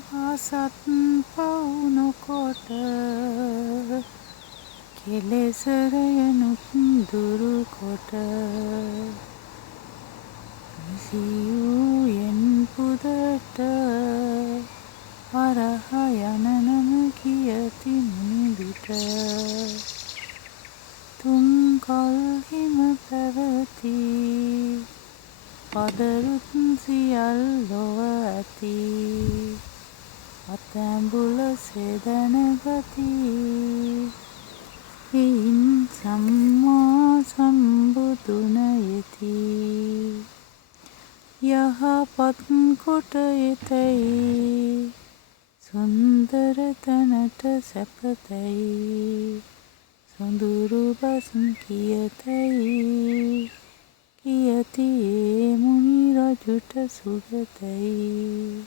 අසත් පවුනකොට කෙලෙසරයනුත් දුරුකොට විසියූයෙන් පුදට වරහ යනනම කියති මුනිදුට තුන් කල්හිම පැවති පදරුත් සියල් ලොව ඇති අතැඹුල සෙදැනගති එයින් සම්මා සම්බුදුනයති යහපත් කොට එතැයි සුන්දර තැනට සැපතැයි සොඳුරු බස් කියතැයි කියති ඒ මුනි රජුට සුගතැයි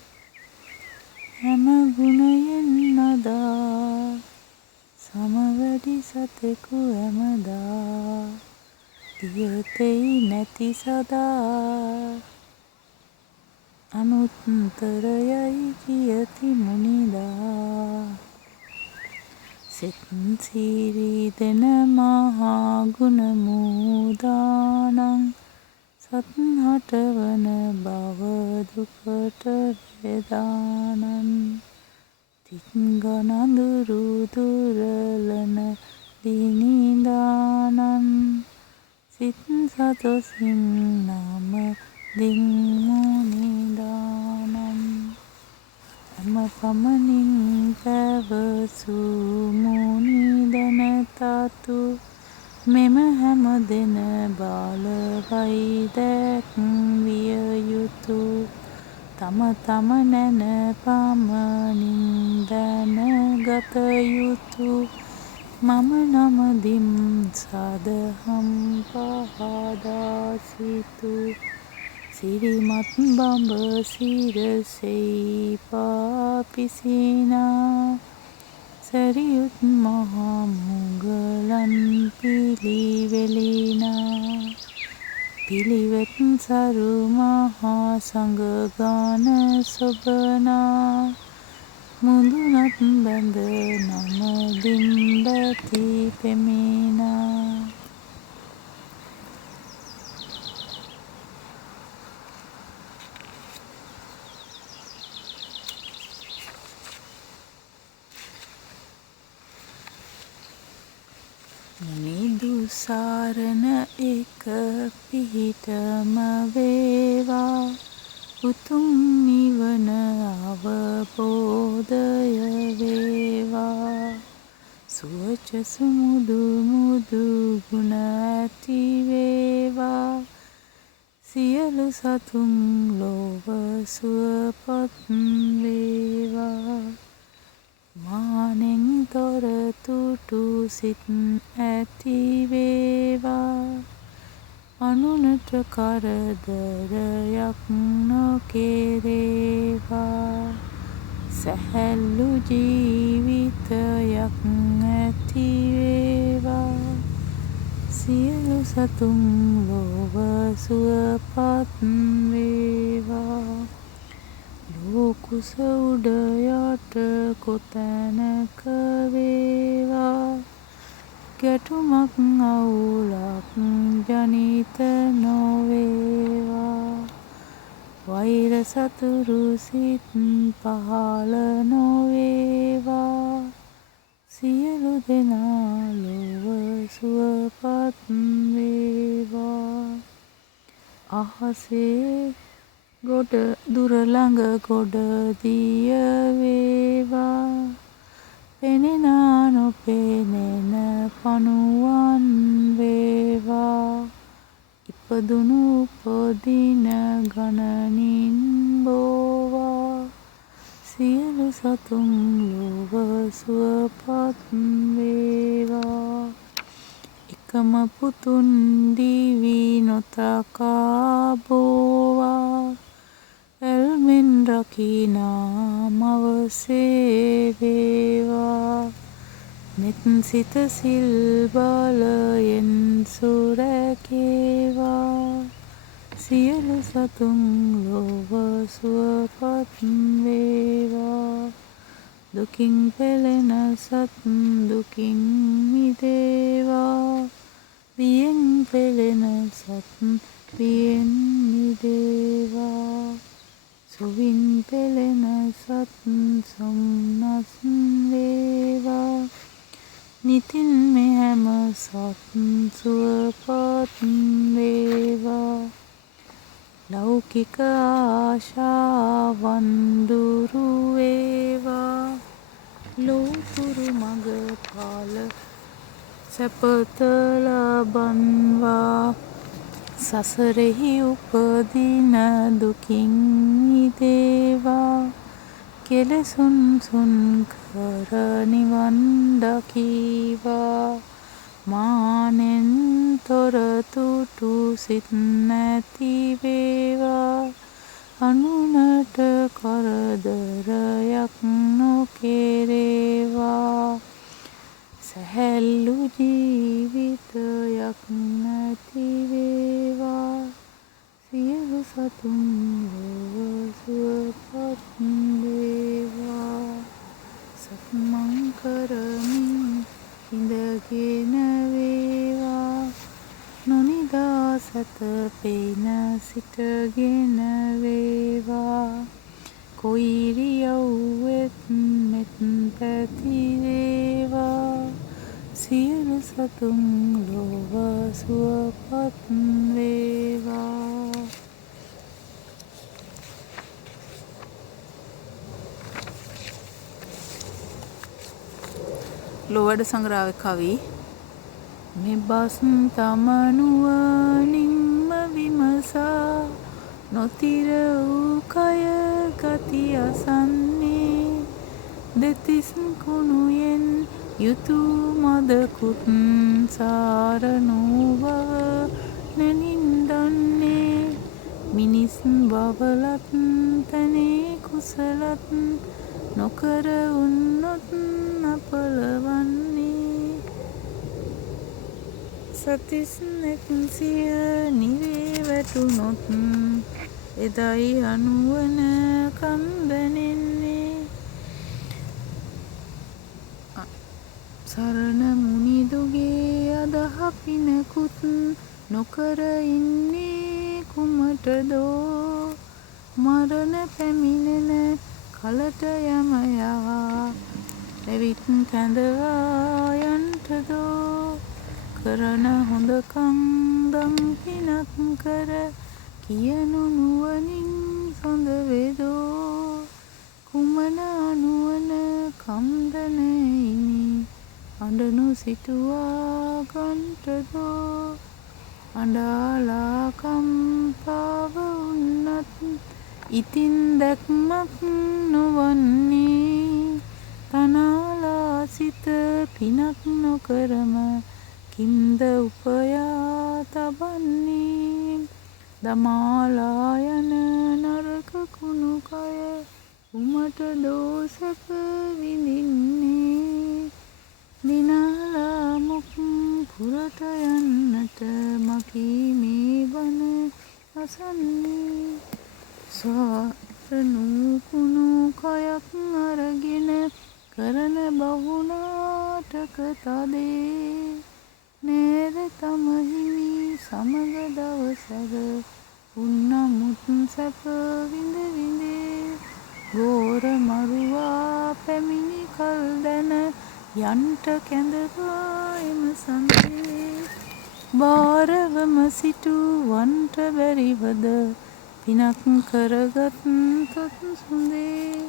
හැම ගුණයෙන් නදා සමවැඩි සතෙකු හැමදා දියතෙයි නැති සදා අනුත්තරයයි කියති මුනිදා සෙත් සිරිදෙන මහා ගුණ මූදානං සත්හටවන බව දුකට වේදානං තිංගනඳුරු දුරලන දිනිදානං සිත් සතොසින් නම දින්මුනිදානං හැම පමණින් පැවසූ මුනිදැනතතු මෙම හැම දෙන බාලවයි දැක්විය යුතු තම තම නැන පමණින් දැනගත යුතු මම නමදිම් සදහම් පහදාසිතු සිරිමත් බඹ සිරසෙයි පාපිසිනා සැරියුත් මහා මුගලන් පිළිවෙලිනා පිළිවෙත් සරු මහා සංඝගාන සොබනා මුදුනත් බැඳ නමදින් බැති පෙමිනා නිදුසාරණ එක පිහිටම වේවා උතුම් නිවන අවබෝධය වේවා සුවච සුමුදු මුදු ගුණ ඇති වේවා සියලු සතුන් ලොව සුවපත් වේවා මානෙන් තොර තුටු සිත් ඇති වේවා අනුනට කරදරයක් නොකෙරේවා සැහැල්ලු ජීවිතයක් ඇති වේවා සියලු සතුන් ලොව සුවපත් වේවා ලෝකුස උඩ යට කොතැනක වේවා ගැටුමක් අවුලක් ජනිත නොවේවා වෛර සතුරු සිත් පහළ නොවේවා සියලු දෙනා ලොව සුවපත් වේවා අහසේ ගොඩ දුරළඟ ගොඩ දිය වේවා පෙනෙනා නොපෙනෙන පනුවන් වේවා ඉපදුණු උපදින ගණනින් බෝවා සියලු සතුන් ලොව සුවපත් වේවා එකම පුතුන් දිවි නොතකා බෝවා ඇල්මෙන් රකිනා මවසේ වේවා මෙත් සිත සිල් බලයෙන් සුරැකේවා සියලු සතුන් ලොව සුවපත් වේවා. දුකින් පෙළෙන සත් දුකින් මිදේවා. බියෙන් පෙළෙන සත් බියෙන් මිදේවා. සුවින් පෙළෙන සත් සොම්නස් වේවා. නිතින් මෙහැම සත් සුවපත් වේවා. ලෞකික ආශාවන් දුරු වේවා. ලෝතුරු මඟ ඵල සැපත ලබන්වා. සසරෙහි උපදින දුකින් මිදේවා. කෙලෙසුන් සුන් කර නිවන් දකීවා. මානෙන් තොර තුටු සිත් නැති වේවා. අනුනට කරදරයක් නොකෙරේවා. සැහැල්ලු ජීවිතයක් නැති වේවා. සියලු සතුන් ලොව සුවපත් වේවා. සක්මන් කරමින් ඉඳගෙන වේවා. නොනිදා සැතපෙන සිටගෙන වේවා. කොයි ඉරියව්වෙත් මෙත් පැතිරේවා. සියලු සතුන් ලොව සුවපත් වේවා. ලෝවැඩ සංග්‍රහයේ කවි මෙබස් තමනුවනින්ම විමසා. නොතිර වූ කය ගති අසන්නේ. දෙතිස් කුණුයෙන් යුතු මදකුත් සාරනූ බව නැනින් දන්නේ. මිනිස් බවලත් තැනේ කුසලත් නොකර උන්නොත් අපලවන්නේ. සතිස් නැක්සිය නිරේ වැටුනොත් එදයි අනුවන කන්දනෙන්නේ. සරණ මුනිදුගේ අදහපිනකුත් නොකර ඉන්නේ කුමටදෝ. මරණ පැමිණෙන කලට යමයා ලැවිත් කැඳවා යන්ටදෝ. කරන හොඳකම් දම් පිනක් කර කියනු නුවණින් සොඳ වේදෝ. කුමන අනුවන කම්ද නැයිනි අඬනු සිටුවා ගන්ටදෝ. අඬාලා කම්පාව උන්නත් ඉතින් දැක්මක් නොවන්නේ. තනාලා සිත පිනක් නොකරම කින්ද උපයා තබන්නේ. දමාලා යන නරක කුණු කය උමටදෝ සැප විඳින්නේ. දිනාලා මුක් පුරට යන්නට මකී මේ බන අසන්නේ. ස්වාරනූ කුණු කයක් අරගෙන කරන බහුනාටක තදේ. නේද තම හිමි සමග දවසක උන්නමුත් සැප විඳ විඳේ. ගෝර මරුවා පැමිණි කල් දැන යන්ට කැඳවා එම සඳේ. භාරවම සිටුවන්ට බැරිවද පිනක් කරගත් තොත් සුඳේ.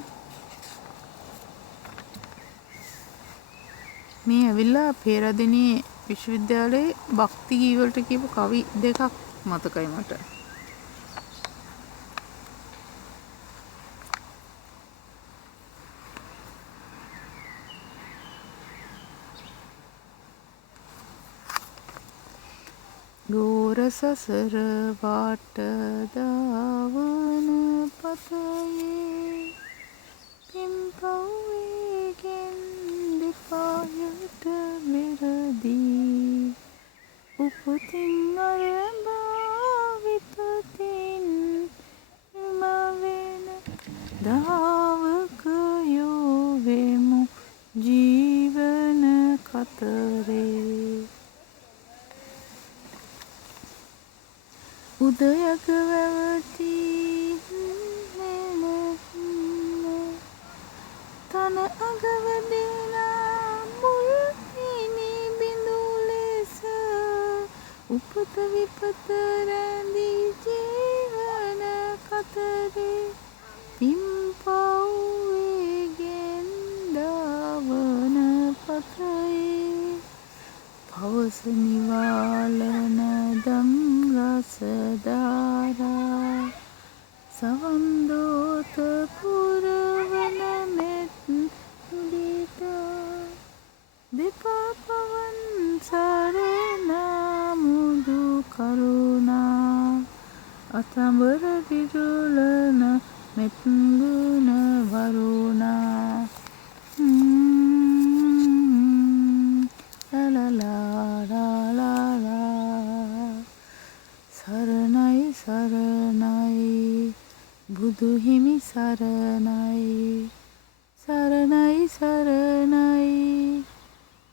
මේ ඇවිල්ලා පේරාදෙණියේ විශ්වවිද්‍යාලයේ භක්ති ගී වලට කියපු කවි දෙකක් මතකයි මට. ගෝර සසර වාට දාවන පතයේ පිම්පව්වේගෙන් දෙපායට මෙරදී. උපතින් අරඹා විපති උදයක වැවටි තන අගවැදෙනා මුල් පිණි බිඳු ලෙස උපත විපත රැඳී ජීවන කතරේ පිම්පව්වේගෙන් දාවන පතයේ පවස නිවාලන දම් රස ධාරා සවන් දෝත පුරවන මෙත් උඩිට දෙපා පවන් සරනා මුදු කරුණා අතඹර දිරුලන මෙත් ගුණ වරුණා සරණයි සරණයි බුදු හිමි සරණයි සරණයි සරණයි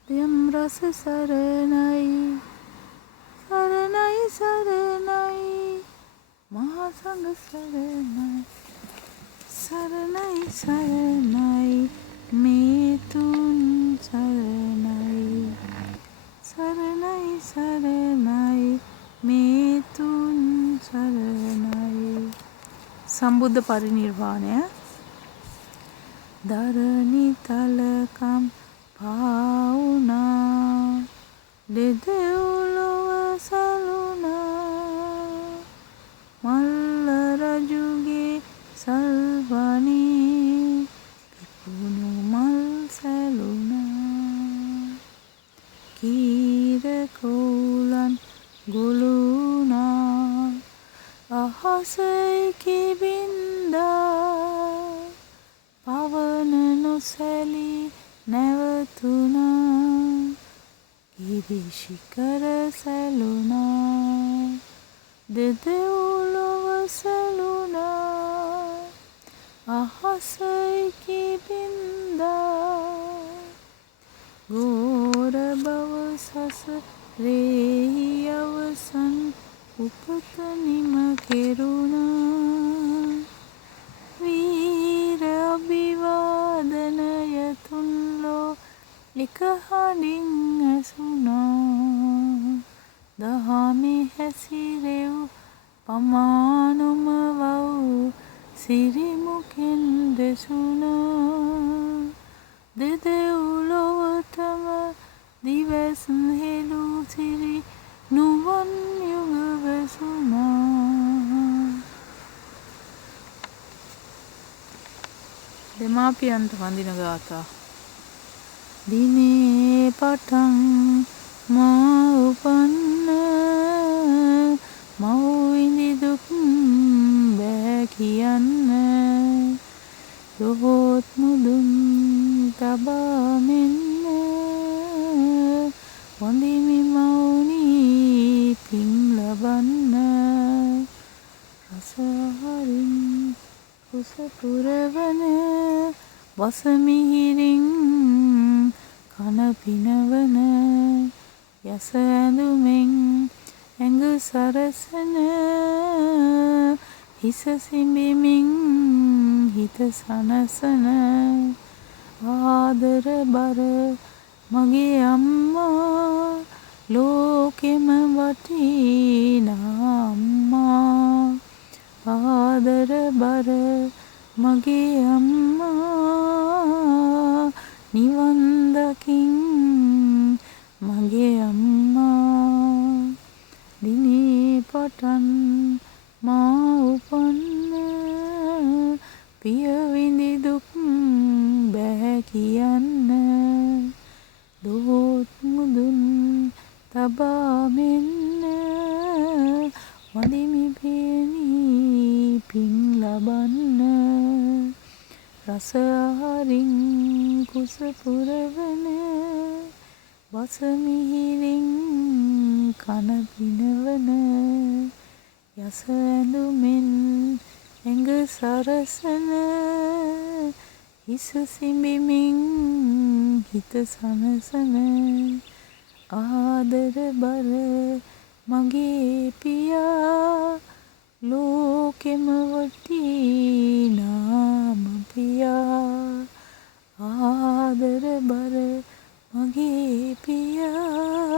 දෙම් රස සරණයි සරණයි සරණයි මහා සංඝ සරණයි සරණයි සරණයි මේ තුන් සරණයි සරණයි සරණයි මේ තුන් සරණයි සම්බුද්ධ පරිනිර්වාණය දරණි තලකම් පාවුනා දෙදෙව්ලොව සලුනා මල්ල රජුගේ සල්වනී පිපුණු මල් සැලුනා කීර කෝලන් ගොළුනා අහසයි කිබින්දා පවන නොසැලී නැවතුනා ගිරිශිකර සැලුනා දෙදෙව්ලොව සැලුනා අහසයි කිබින්දා ගෝර බව සසරෙහි අවසන් උපත නිම කෙරුණා වීර අභිවාදනය තුන්ලෝ ලිකහඬින් ඇසුණා දහමේ හැසිරෙව් පමානොම වව් සිරිමුකෙන් දෙසුණා දෙදෙව්ලොවටම දිවැස් හෙළු සිරි නුවන් යුග වැසුණා දෙමාපියන්ට වඳින ගාථා දිනේ පටන් මා උපන්න මව් විඳි දුක් බෑ කියන්න යොහොත් මුදුන් තබා මෙන්න වඳිමි මවුනි පින් ලබන්න රසහරින් කුස පුරවන වසමිහිරින් කන පිනවන යස ඇඳුමෙන් ඇඟ සරසන හිස සිඹිමින් හිත සනසන ආදර බර මගේ අම්මා ලෝකෙම වටිනා අම්මා ආදර බර මගේ අම්මා නිවන් දකින් මගේ අම්මා දිනේ පටන් මා උපන්න පිය විඳි දුක් බෑ කියන්න දොහොත් මුදුන් තබා මෙන්න වඳිමි පියනි පින් ලබන්න රස ආහාරින් කුස පුරවන වසමිහිරින් කන පිනවන යස ඇඳුමෙන් ඇඟ සරසන හිස සිඹිමින් හිත සනසන ආදර බර මගේ පියා ලෝකෙම වටිනාම පියා ආදර බර මගේ පියා